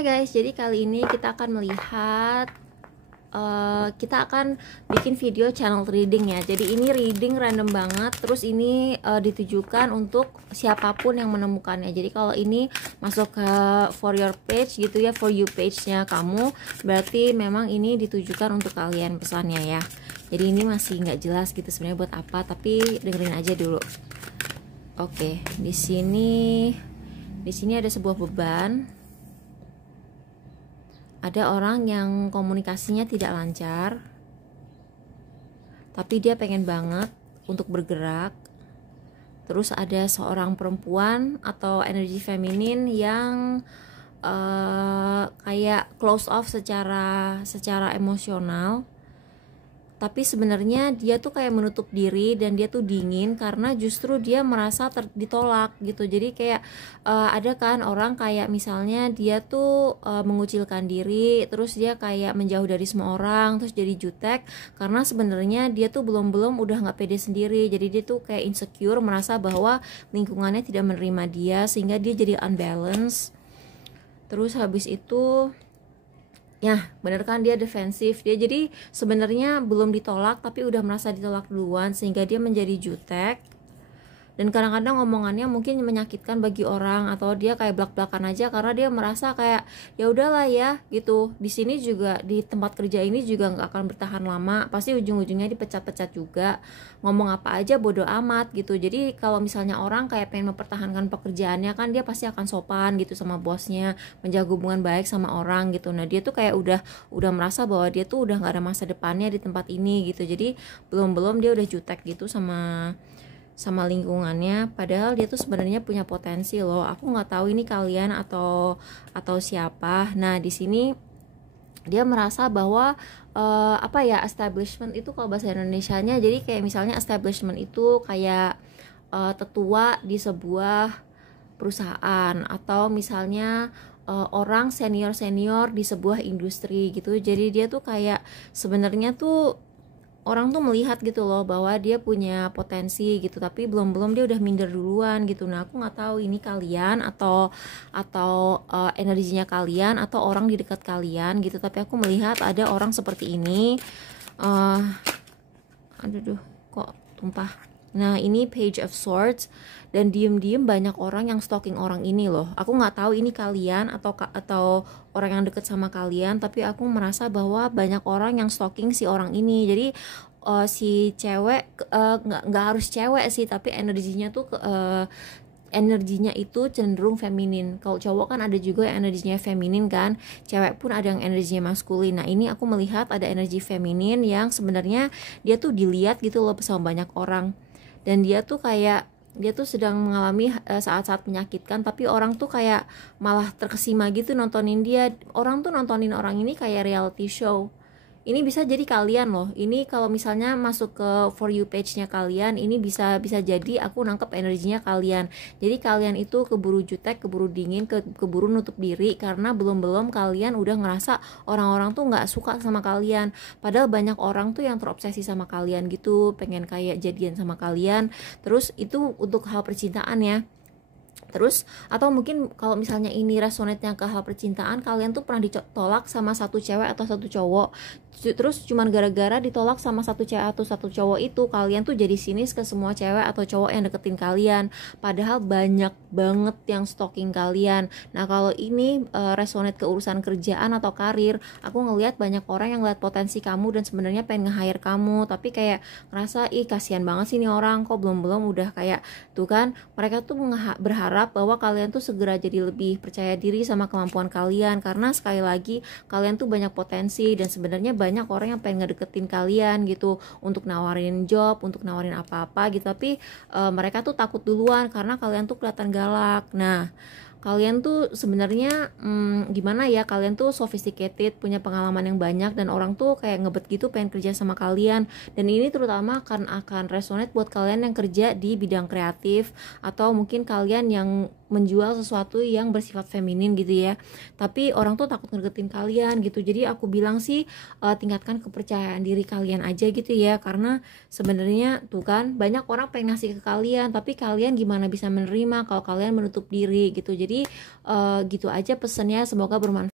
Hai guys, jadi kali ini kita akan melihat kita akan bikin video channel reading ya. Jadi ini reading random banget. Terus ini ditujukan untuk siapapun yang menemukannya. Jadi kalau ini masuk ke for your page gitu ya, for you page-nya kamu, berarti memang ini ditujukan untuk kalian pesannya ya. Jadi ini masih nggak jelas gitu sebenarnya buat apa, tapi dengerin aja dulu. Oke, di sini ada sebuah beban. Ada orang yang komunikasinya tidak lancar, tapi dia pengen banget untuk bergerak. Terus ada seorang perempuan atau energi feminin yang kayak close off secara emosional. Tapi sebenarnya dia tuh kayak menutup diri dan dia tuh dingin karena justru dia merasa ditolak gitu. Jadi kayak ada kan orang kayak misalnya dia tuh mengucilkan diri, terus dia kayak menjauh dari semua orang, terus jadi jutek karena sebenarnya dia tuh belum udah nggak pede sendiri. Jadi dia tuh kayak insecure, merasa bahwa lingkungannya tidak menerima dia sehingga dia jadi unbalance. Terus habis itu ya, bener kan, dia defensif. Dia jadi sebenarnya belum ditolak tapi udah merasa ditolak duluan sehingga dia menjadi jutek. Dan kadang-kadang ngomongannya mungkin menyakitkan bagi orang, atau dia kayak belak-belakan aja karena dia merasa kayak ya udahlah ya gitu. Di sini juga, di tempat kerja ini juga nggak akan bertahan lama, pasti ujung-ujungnya dipecat-pecat juga. Ngomong apa aja bodo amat gitu. Jadi kalau misalnya orang kayak pengen mempertahankan pekerjaannya kan, dia pasti akan sopan gitu sama bosnya, menjaga hubungan baik sama orang gitu. Nah dia tuh kayak udah merasa bahwa dia tuh udah nggak ada masa depannya di tempat ini gitu. Jadi belum dia udah jutek gitu sama lingkungannya, padahal dia tuh sebenarnya punya potensi loh. Aku nggak tahu ini kalian atau siapa. Nah di sini dia merasa bahwa establishment itu kalau bahasa Indonesianya, jadi kayak misalnya establishment itu kayak tetua di sebuah perusahaan, atau misalnya orang senior di sebuah industri gitu. Jadi dia tuh kayak sebenarnya tuh orang tuh melihat gitu loh bahwa dia punya potensi gitu, tapi belum dia udah minder duluan gitu. Nah aku nggak tahu ini kalian atau energinya kalian atau orang di dekat kalian gitu, tapi aku melihat ada orang seperti ini. Aduh kok tumpah. Nah ini Page of Swords, dan diem-diem banyak orang yang stalking orang ini loh. Aku nggak tahu ini kalian atau orang yang deket sama kalian, tapi aku merasa bahwa banyak orang yang stalking si orang ini. Jadi si cewek nggak harus cewek sih, tapi energinya itu cenderung feminin. Kalau cowok kan ada juga yang energinya feminin kan, cewek pun ada yang energinya maskulin. Nah ini aku melihat ada energi feminin yang sebenarnya dia tuh dilihat gitu loh sama banyak orang, dan dia tuh sedang mengalami saat-saat menyakitkan, tapi orang tuh kayak malah terkesima gitu nontonin dia. Orang tuh nontonin orang ini kayak reality show. Ini bisa jadi kalian loh. Ini kalau misalnya masuk ke for you page-nya kalian, ini bisa jadi aku nangkep energinya kalian. Jadi kalian itu keburu jutek, keburu dingin, keburu nutup diri karena belum kalian udah ngerasa orang-orang tuh nggak suka sama kalian. Padahal banyak orang tuh yang terobsesi sama kalian gitu, pengen kayak jadian sama kalian. Terus itu untuk hal percintaan ya. Terus atau mungkin kalau misalnya ini resonate-nya ke hal percintaan, kalian tuh pernah ditolak sama satu cewek atau satu cowok, terus cuman gara-gara ditolak sama satu cewek atau satu cowok itu kalian tuh jadi sinis ke semua cewek atau cowok yang deketin kalian, padahal banyak banget yang stalking kalian. Nah kalau ini resonate ke urusan kerjaan atau karir, aku ngelihat banyak orang yang ngeliat potensi kamu dan sebenarnya pengen nge-hire kamu, tapi kayak ngerasa ih kasihan banget sih nih orang, kok belum udah kayak tuh kan. Mereka tuh berharap bahwa kalian tuh segera jadi lebih percaya diri sama kemampuan kalian, karena sekali lagi kalian tuh banyak potensi dan sebenarnya banyak orang yang pengen ngedeketin kalian gitu untuk nawarin job, untuk nawarin apa-apa gitu, tapi mereka tuh takut duluan karena kalian tuh kelihatan galak. Nah kalian tuh sebenarnya gimana ya, kalian tuh sophisticated, punya pengalaman yang banyak, dan orang tuh kayak ngebet gitu pengen kerja sama kalian. Dan ini terutama akan resonate buat kalian yang kerja di bidang kreatif, atau mungkin kalian yang menjual sesuatu yang bersifat feminin gitu ya, tapi orang tuh takut ngedeketin kalian gitu. Jadi aku bilang sih tingkatkan kepercayaan diri kalian aja gitu ya, karena sebenarnya tuh kan banyak orang pengen ngasih ke kalian, tapi kalian gimana bisa menerima kalau kalian menutup diri gitu. Jadi gitu aja pesannya, semoga bermanfaat.